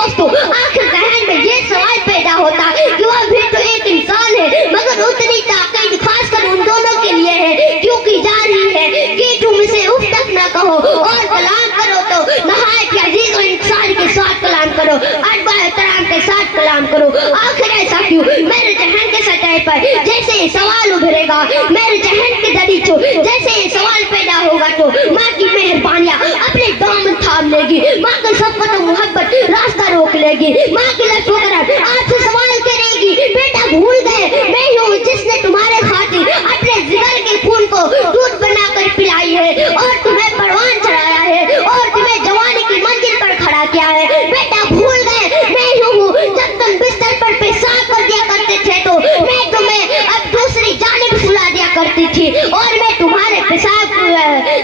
दोस्तों, आखिर जहन में ये सवाल पैदा होता कि वह भी तो एक इंसान है, मगर उतनी ताकत खासकर उन दोनों के लिए है क्योंकि जा रही है कि तुम इसे उफ तक न कहो और कलाम करो तो नहायत अजीज और इंसान के साथ कलाम करो, अरबा एहतराम के साथ कलाम करो। आखिर ऐसा क्यों? मेरे जहन के सतह पर जैसे ये सवाल उभरेगा, मेरे जहन के दरीचों जैसे ये सवाल पैदा होगा तो माँ की मेहरबानियाँ अपने दामन थाम लेगी, माँ की शफ़क़त और मोहब्बत रास्ता रोक लेगी, माँ की लटोकराहट आपसे सवाल करेगी, बेटा भूल गए मैं हूँ जिसने तुम्हारे खातिर अपने जिगर के खून को दूध बनाकर पिलाई है और तुम्हें परवान चढ़ाया है और तुम्हें जवानी की मंजिल पर खड़ा किया है। बेटा भूल गए मैं हूँ जब तुम बिस्तर पर पेशाब कर दिया करते थे तो मैं तुम्हें अब दूसरी जानिब सुला दिया करती थी और मैं तुम्हारे पेशाब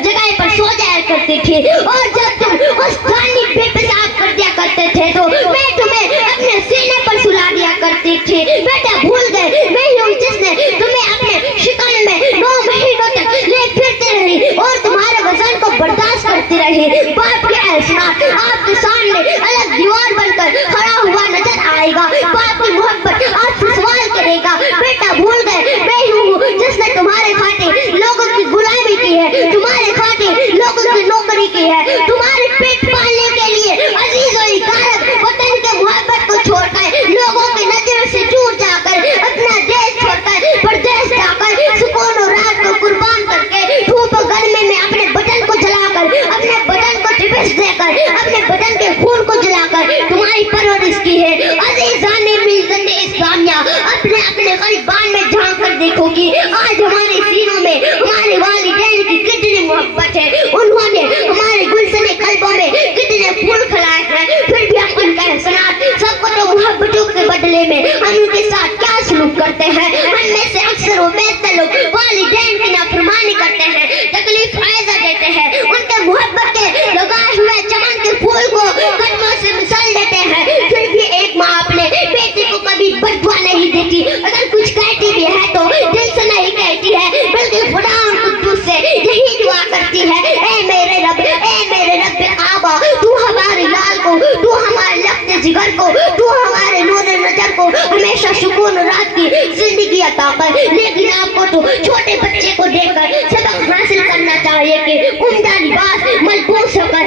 जगह पर सो जाया करती थी और जब तुम उस जानिब पे पेशाब कर दिया करते थे तो मैं तुम्हें अपने सीने पर सुला दिया करती थी। बेटा भूल गए मैं हूँ जिसने तुम्हें अपने शिकन में 9 महीनों तक ले फिरती रही और तुम्हारे वजन को बर्दाश्त करती रही। बाप के एहसास आपके सामने अलग दीवार बनकर खड़ा हुआ नजर आएगा, बाप की मोहब्बत आपसे सवाल करेगा। बेटा भूल गए मैं हूँ जिसने तुम्हारे खातिर लोगों की गुलामी की है, तुम्हारे खातिर लोगों की नौकरी की है, तुम्हारे पेट पालने के लिए अजीज और इकारत वतन के मोहब्बत को छोड़कर लोगों की नजर से दूर जाकर अपना देश छोड़कर परदेश जाकर सुकून और रात को कुर्बान करके धूप और गर्मी में अपने बदन को जलाकर अपने बदन को टिपस देकर अपने बदन के खून को जलाकर तुम्हारी परवरिश की है। अजीजाने मिल्लत इस्लामिया अपने अपने गरीबान में झांक कर देखोगी आज हमारे सीनों में हमारे वालिदैन की कितनी मोहब्बत है, उन्होंने हमारे गुलशने कल्बों में कितने फूल खिलाए हैं, फिर भी हम उनका एहसानात सबको तो मोहब्बतों के बदले में हम उनके साथ क्या सलूक करते हैं। हम में से अक्सर वो बेहतर लोग वालिदैन की नाफरमानी करते हैं, तकलीफ आयजा देते हैं, उनके मोहब्बत के लगाए हुए चमन के फूल को कदमों से मिसल देते हैं, फिर भी एक माँ अपने बेटे को कभी बददुआ नहीं देती, अगर कुछ कहती भी है तो दिल से नहीं कहती है बल्कि खुदा और कुद्दूस से यही दुआ करती है, ए मेरे रब आबा तू हमारे लाल को, तू हमारे लफ्ज़ जिगर को, तू हमारे नूर नजर को हमेशा सुकून रात की जिंदगी अता कर। लेकिन आपको तो छोटे बच्चे को देखकर सबक हासिल करना चाहिए कि उम्दा लिबास मलबूस होकर